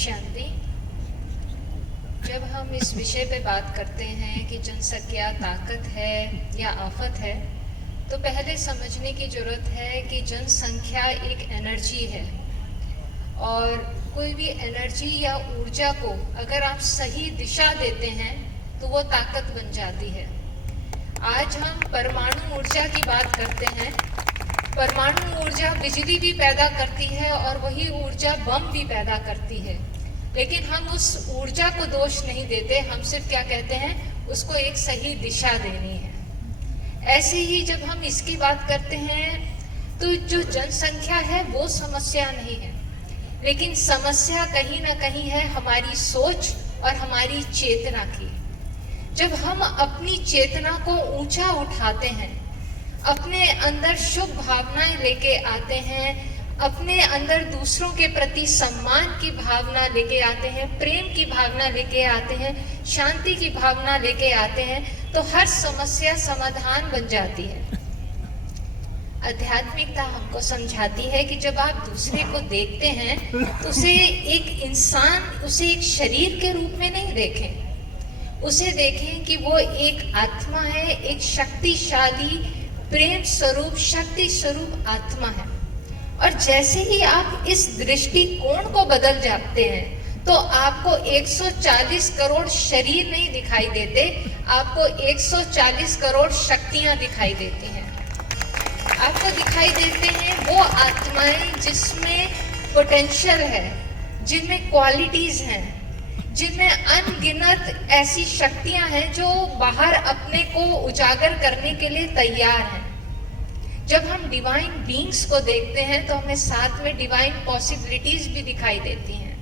शांति। जब हम इस विषय पे बात करते हैं कि जनसंख्या ताकत है या आफत है, तो पहले समझने की ज़रूरत है कि जनसंख्या एक एनर्जी है और कोई भी एनर्जी या ऊर्जा को अगर आप सही दिशा देते हैं तो वो ताकत बन जाती है। आज हम परमाणु ऊर्जा की बात करते हैं। परमाणु ऊर्जा बिजली भी पैदा करती है और वही ऊर्जा बम भी पैदा करती है, लेकिन हम उस ऊर्जा को दोष नहीं देते, हम सिर्फ क्या कहते हैं, उसको एक सही दिशा देनी है। ऐसे ही जब हम इसकी बात करते हैं तो जो जनसंख्या है वो समस्या नहीं है, लेकिन समस्या कहीं ना कहीं है हमारी सोच और हमारी चेतना की। जब हम अपनी चेतना को ऊंचा उठाते हैं, अपने अंदर शुभ भावनाएं लेके आते हैं, अपने अंदर दूसरों के प्रति सम्मान की भावना लेके आते हैं, प्रेम की भावना लेके आते हैं, शांति की भावना लेके आते हैं, तो हर समस्या समाधान बन जाती है। आध्यात्मिकता हमको समझाती है कि जब आप दूसरे को देखते हैं तो उसे एक इंसान, उसे एक शरीर के रूप में नहीं देखें, उसे देखें कि वो एक आत्मा है, एक शक्तिशाली प्रेम स्वरूप, शक्ति स्वरूप आत्मा है। और जैसे ही आप इस दृष्टिकोण को बदल जाते हैं तो आपको 140 करोड़ शरीर नहीं दिखाई देते, आपको 140 करोड़ शक्तियां दिखाई देती हैं। आपको दिखाई देते हैं वो आत्माएं जिसमें पोटेंशियल है, जिनमें क्वालिटीज हैं, जिनमें अनगिनत ऐसी शक्तियां हैं जो बाहर अपने को उजागर करने के लिए तैयार हैं। जब हम डिवाइन बीइंग्स को देखते हैं तो हमें साथ में डिवाइन पॉसिबिलिटीज भी दिखाई देती हैं।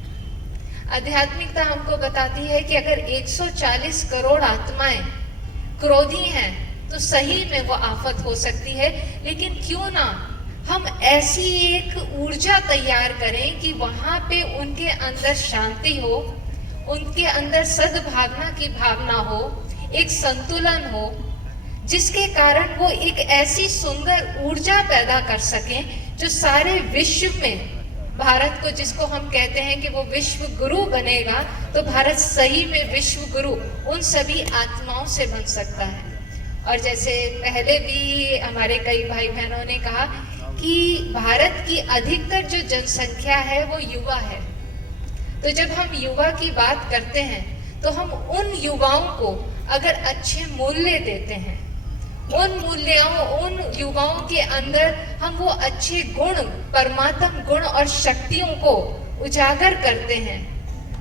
आध्यात्मिकता हमको बताती है कि अगर 140 करोड़ आत्माएं क्रोधी हैं तो सही में वो आफत हो सकती है, लेकिन क्यों ना हम ऐसी एक ऊर्जा तैयार करें कि वहां पे उनके अंदर शांति हो, उनके अंदर सद्भावना की भावना हो, एक संतुलन हो, जिसके कारण वो एक ऐसी सुंदर ऊर्जा पैदा कर सकें जो सारे विश्व में भारत को, जिसको हम कहते हैं कि वो विश्व गुरु बनेगा, तो भारत सही में विश्व गुरु उन सभी आत्माओं से बन सकता है। और जैसे पहले भी हमारे कई भाई बहनों ने कहा कि भारत की अधिकतर जो जनसंख्या है वो युवा है। तो जब हम युवा की बात करते हैं तो हम उन युवाओं को अगर अच्छे मूल्य देते हैं, उन युवाओं के अंदर हम वो अच्छे गुण, परमात्म गुण और शक्तियों को उजागर करते हैं,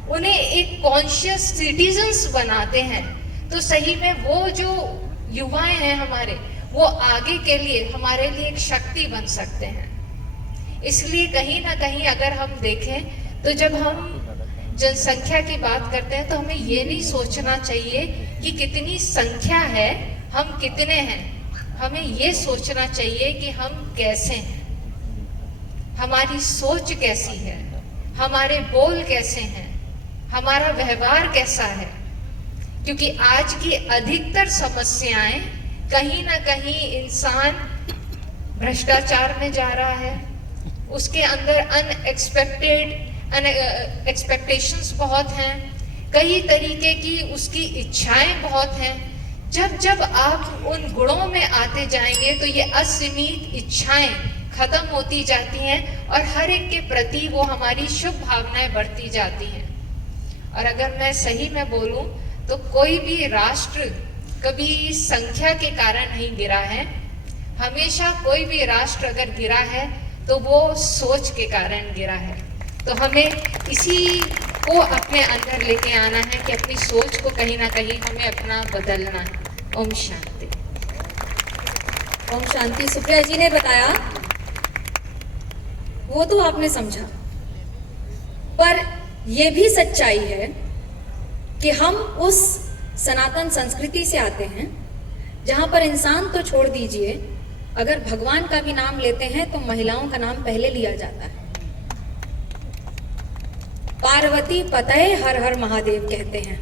उन्हें एक कॉन्शियस सिटीजन्स बनाते हैं, तो सही में वो जो युवाएं हैं हमारे, वो आगे के लिए हमारे लिए एक शक्ति बन सकते हैं। इसलिए कहीं ना कहीं अगर हम देखें तो जब हम जनसंख्या की बात करते हैं तो हमें ये नहीं सोचना चाहिए कि कितनी संख्या है, हम कितने हैं। हमें ये सोचना चाहिए कि हम कैसे हैं, हमारी सोच कैसी है, हमारे बोल कैसे हैं, हमारा व्यवहार कैसा है। क्योंकि आज की अधिकतर समस्याएं कहीं ना कहीं इंसान भ्रष्टाचार में जा रहा है, उसके अंदर एक्सपेक्टेशंस बहुत हैं, कई तरीके की उसकी इच्छाएं बहुत हैं। जब आप उन गुणों में आते जाएंगे तो ये असीमित इच्छाएं खत्म होती जाती हैं और हर एक के प्रति वो हमारी शुभ भावनाएं बढ़ती जाती हैं। और अगर मैं सही में बोलूं तो कोई भी राष्ट्र कभी संख्या के कारण नहीं गिरा है। हमेशा कोई भी राष्ट्र अगर गिरा है तो वो सोच के कारण गिरा है। तो हमें इसी को अपने अंदर लेके आना है कि अपनी सोच को कहीं ना कहीं हमें अपना बदलना है। ओम शांति। ओम शांति। सुप्रिया जी ने बताया वो तो आपने समझा, पर यह भी सच्चाई है कि हम उस सनातन संस्कृति से आते हैं जहां पर इंसान तो छोड़ दीजिए, अगर भगवान का भी नाम लेते हैं तो महिलाओं का नाम पहले लिया जाता है। पार्वती पतये हर हर महादेव कहते हैं।